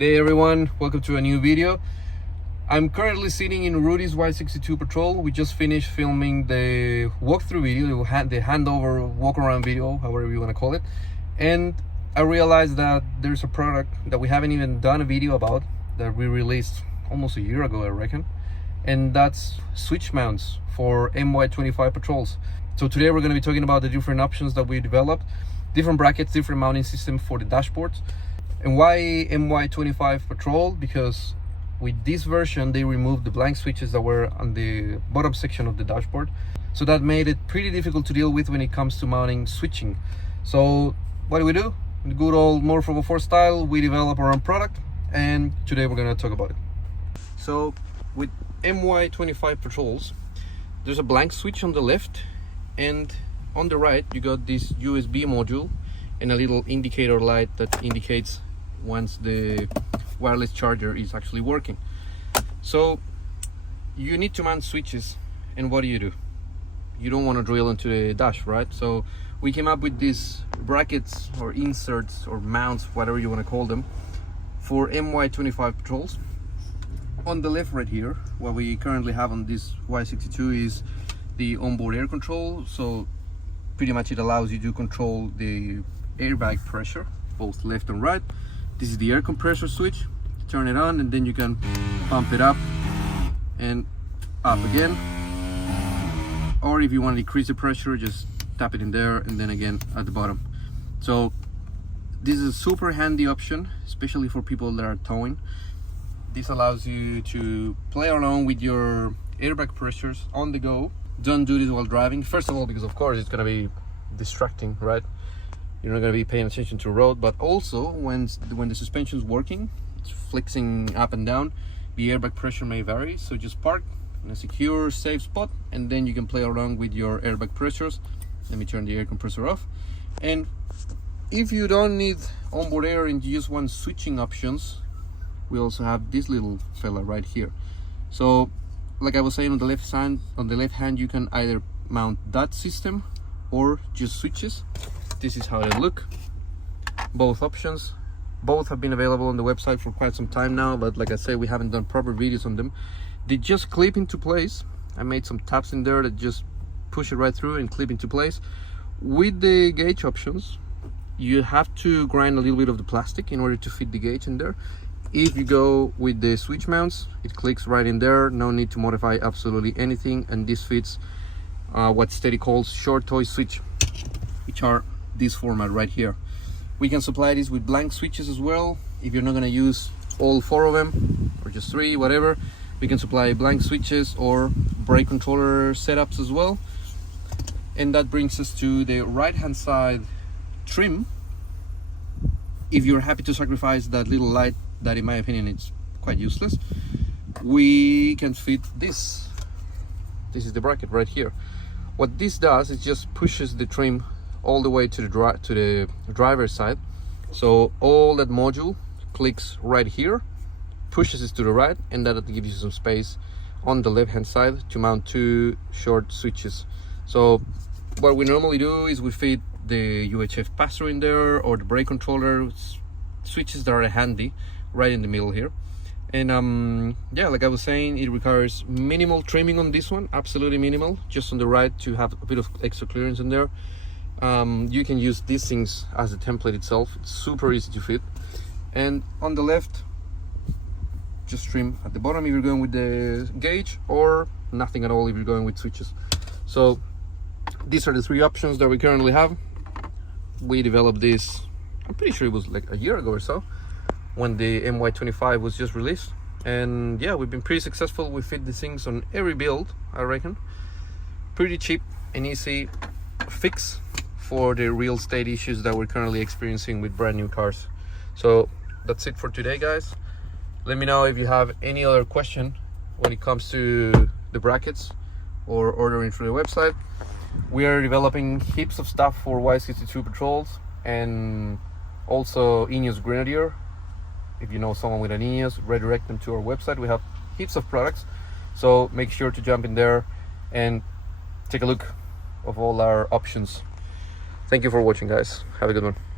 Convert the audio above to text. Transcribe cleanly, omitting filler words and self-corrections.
Good day everyone, welcome to a new video. I'm currently sitting in Rudy's Y62 Patrol. We just finished filming the walkthrough video, the handover walk around video, however you want to call it. And I realized that there's a product that we haven't even done a video about, that we released almost a year ago, I reckon. And that's switch mounts for MY25 Patrols. So today we're going to be talking about the different options that we developed, different brackets, different mounting system for the dashboards. And why MY25 Patrol? Because with this version they removed the blank switches that were on the bottom section of the dashboard, so that made it pretty difficult to deal with when it comes to mounting switching. So what do? In the good old More 4x4 style, we develop our own product, and today we're going to talk about it. So with MY25 Patrols, there's a blank switch on the left, and on the right you got this USB module and a little indicator light that indicates once the wireless charger is actually working. So you need to mount switches, and what do? You don't want to drill into the dash, right? So we came up with these brackets or inserts or mounts, whatever you want to call them, for MY25 Patrols. On the left right here, what we currently have on this Y62 is the onboard air control. So pretty much it allows you to control the airbag pressure, both left and right. This is the air compressor switch. Turn it on and then you can pump it up and up again, or if you want to decrease the pressure, just tap it in there and then again at the bottom. So this is a super handy option, especially for people that are towing. This allows you to play around with your airbag pressures on the go. Don't do this while driving, first of all because of course it's going to be distracting, right? You're not going to be paying attention to the road, but also when the suspension is working, it's flexing up and down, the airbag pressure may vary. So just park in a secure, safe spot, and then you can play around with your airbag pressures. Let me turn the air compressor off. And if you don't need onboard air and you just want switching options, we also have this little fella right here. So like I was saying, on the left hand you can either mount that system or just switches. This is how they look, both options. Both have been available on the website for quite some time now, but like I said, we haven't done proper videos on them. They just clip into place. I made some tabs in there that just push it right through and clip into place. With the gauge options, you have to grind a little bit of the plastic in order to fit the gauge in there. If you go with the switch mounts, it clicks right in there, no need to modify absolutely anything, and this fits what Steady calls short toy switch, which are this format right here. We can supply this with blank switches as well. If you're not going to use all 4 of them or just 3, whatever, we can supply blank switches or brake controller setups as well. And that brings us to the right hand side trim. If you're happy to sacrifice that little light that in my opinion is quite useless, we can fit this. This is the bracket right here. What this does is just pushes the trim all the way to the driver's side. So all that module clicks right here, pushes it to the right, and that gives you some space on the left hand side to mount 2 short switches. So what we normally do is we fit the UHF pass-through in there, or the brake controller switches that are handy right in the middle here. And yeah, like I was saying, it requires minimal trimming on this one, absolutely minimal, just on the right to have a bit of extra clearance in there. You can use these things as a template itself. It's super easy to fit. And on the left, just trim at the bottom if you're going with the gauge, or nothing at all if you're going with switches. So these are the 3 options that we currently have. We developed this, I'm pretty sure it was like a year ago or so, when the MY25 was just released. And yeah, we've been pretty successful. We fit these things on every build, I reckon. Pretty cheap and easy fix for the real estate issues that we're currently experiencing with brand new cars. So that's it for today, guys. Let me know if you have any other question when it comes to the brackets or ordering through the website. We are developing heaps of stuff for Y62 Patrols, and also Ineos Grenadier. If you know someone with an Ineos, redirect them to our website. We have heaps of products, so make sure to jump in there and take a look of all our options. Thank you for watching, guys. Have a good one.